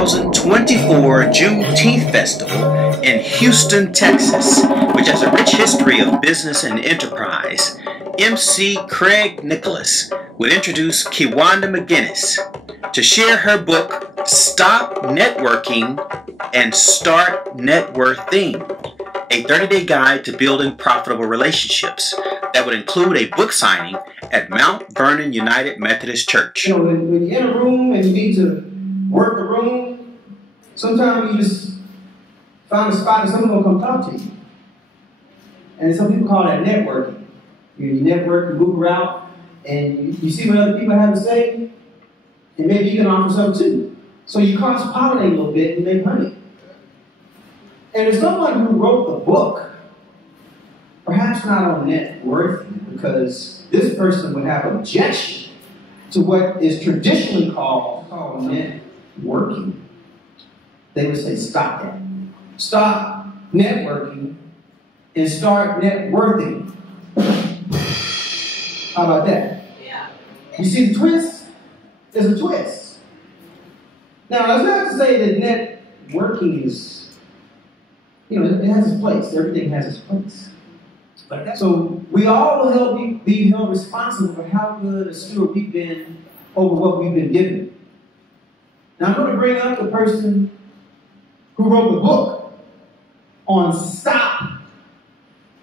2024 JuneTeenth Festival in Houston, Texas, which has a rich history of business and enterprise. MC Craig Nicholas will introduce Kewenda McKinnis to share her book, Stop Networking and Start Networthing, a 30-day guide to building profitable relationships that would include a book signing at Mount Vernon United Methodist Church. You know, when you're in a room and you need to work the room, sometimes you just find a spot and someone's going to come talk to you. And some people call that networking. You network, you move around, and you see what other people have to say, and maybe you can offer something too. So you cross-pollinate a little bit and make money. And there's someone who wrote the book, perhaps not on networking, because this person would have objection to what is traditionally called networking. They would say, stop that. Stop networking and start networthing. How about that? Yeah. You see the twist? There's a twist. Now, that's not to say that networking is, you know, it has its place. Everything has its place. So we all will be held responsible for how good a steward we've been over what we've been given. Now I'm going to bring up the person who wrote the book on Stop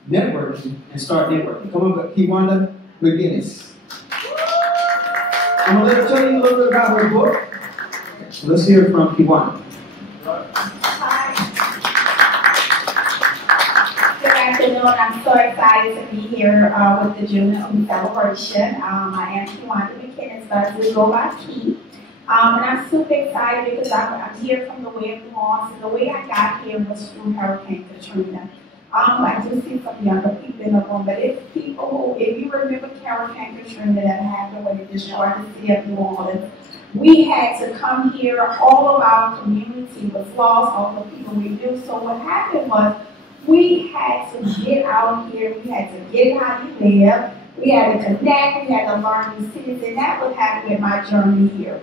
Networking and Start Networking. Come on, Kewenda McKinnis. I'm going to tell you a little bit about her book. So let's hear it from Kewenda. I'm so excited to be here with the JuneTeenth celebration. I am Kewenda McKinnis, but I do go by Key. And I'm super excited because I'm here from the way of New Orleans, and the way I got here was through Hurricane Katrina. I do see some younger people in the room, but if you remember Hurricane Katrina that happened when it destroyed the city of New Orleans, we had to come here, all of our community was lost, all the people we knew. So what happened was, we had to get out here, we had to get how you live, we had to connect, we had to learn new cities, and that was happening in my journey here.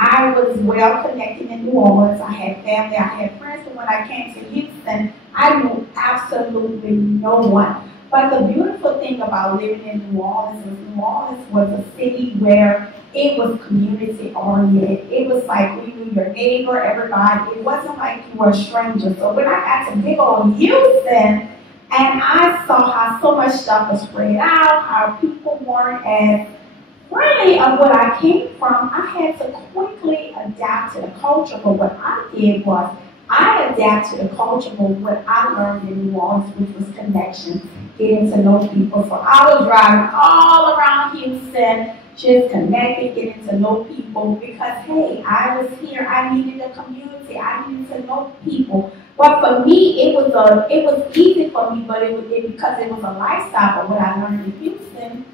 I was well connected in New Orleans, I had family, I had friends, but when I came to Houston, I knew absolutely no one. But the beautiful thing about living in New Orleans was a city where it was community oriented. It was like we knew your neighbor, everybody. It wasn't like you were a stranger. So when I got to big old Houston, and I saw how so much stuff was spread out, how people weren't as friendly of what I came from, I had to quickly adapt to the culture. But what I did was I adapted to the culture of what I learned in New Orleans, which was connection, getting to know people. So I was driving all around Houston, just connecting, getting to know people, because hey, I was here, I needed a community, I needed to know people. But for me, it was easy for me, but because it was a lifestyle. But what I learned in Houston,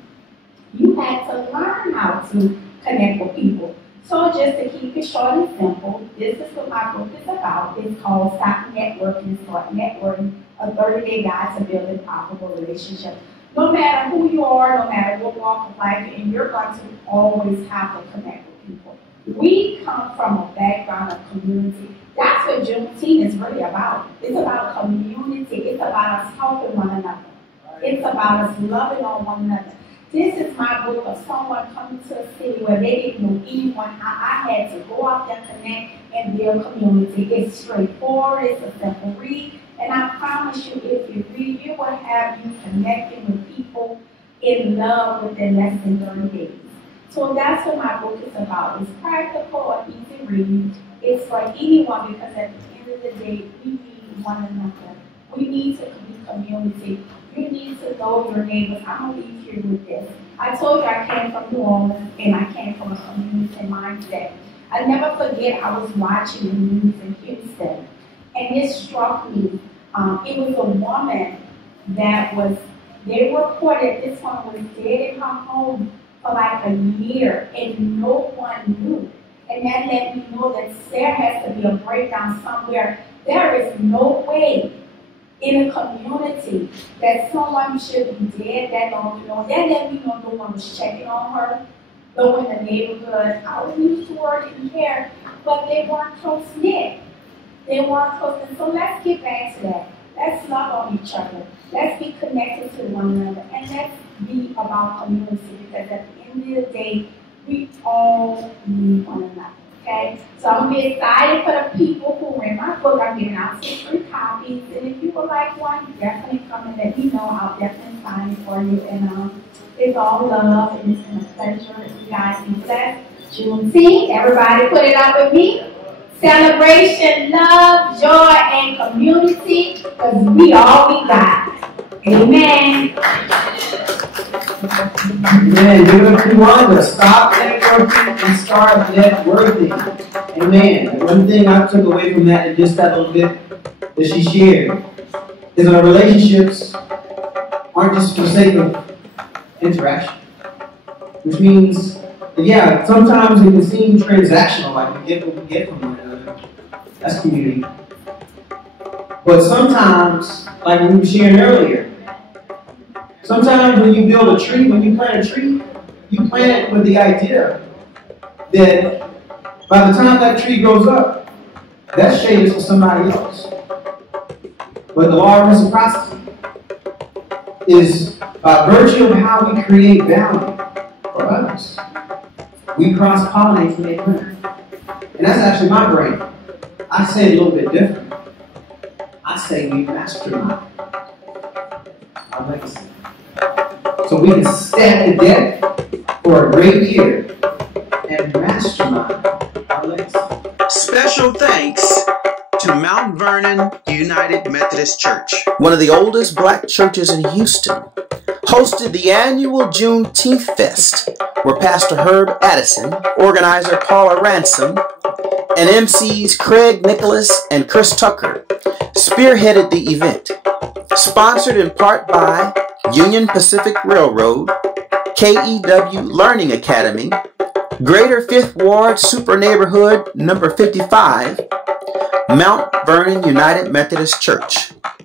you had to learn how to connect with people. So just to keep it short and simple, this is what my book is about. It's called Stop Networking and Start Networking, a 30-day guide to building profitable relationships. No matter who you are, no matter what walk of life, and you're going to always have to connect with people. We come from a background of community. That's what JuneTeenth is really about. It's about community. It's about us helping one another. It's about us loving on one another. This is my book of someone coming to a city where they didn't know anyone. I had to go out there, connect, and build community. It's straightforward. It's a simple read. And I promise you, if you read, it will have you connecting with people in love within less than 30 days. So that's what my book is about. It's practical and easy reading. It's for anyone, because at the end of the day, we need one another. We need to be community. You need to know your neighbors. I'm going to leave here with this. I told you I came from New Orleans, and I came from a community mindset. I never forget, I was watching the news in Houston, and it struck me. It was a woman that they reported this one was dead in her home for like a year, and no one knew. And that let me know that there has to be a breakdown somewhere. There is no way in a community that someone should be dead that long. That let me know no one was checking on her. Though in the neighborhood, I was used to her, didn't care. but they weren't close-knit. They weren't close-knit. So let's get back to that. Let's love on each other. Let's be connected to one another. And let's be about community, because at the end of the day, we all need one another. Okay? So I'm going to be excited for the people who read my book. I'm giving out 6 free copies. And if you would like one, definitely come and let me know. I'll definitely sign it for you. And it's all love, and it's been a pleasure. You guys be blessed. JuneTeenth, everybody put it up with me. Celebration, love, joy, and community, because we all we got. Amen. Amen. Give it up to Kewenda. Stop networking and start networthing. Amen. And one thing I took away from that, and just that little bit that she shared, is our relationships aren't just for the sake of interaction. Which means, yeah, sometimes it can seem transactional, like we get what we get from one another. That's community. But sometimes, like we were sharing earlier, sometimes when you build a tree, when you plant a tree, you plant it with the idea that by the time that tree grows up, that shade is for somebody else. But the law of reciprocity is by virtue of how we create value for others, we cross-pollinate to make money. And that's actually my brain. I say it a little bit different. I say we mastermind our legacy. So we can stack the deck for a great year and mastermind our legacy. Special thanks to Mount Vernon United Methodist Church, one of the oldest black churches in Houston, hosted the annual JuneTeenth Fest, where Pastor Herb Addison, organizer Paula Ransom, and MCs Craig Nicholas and Chris Tucker spearheaded the event. Sponsored in part by Union Pacific Railroad, KEW Learning Academy, Greater 5th Ward Super Neighborhood number 55, Mount Vernon United Methodist Church.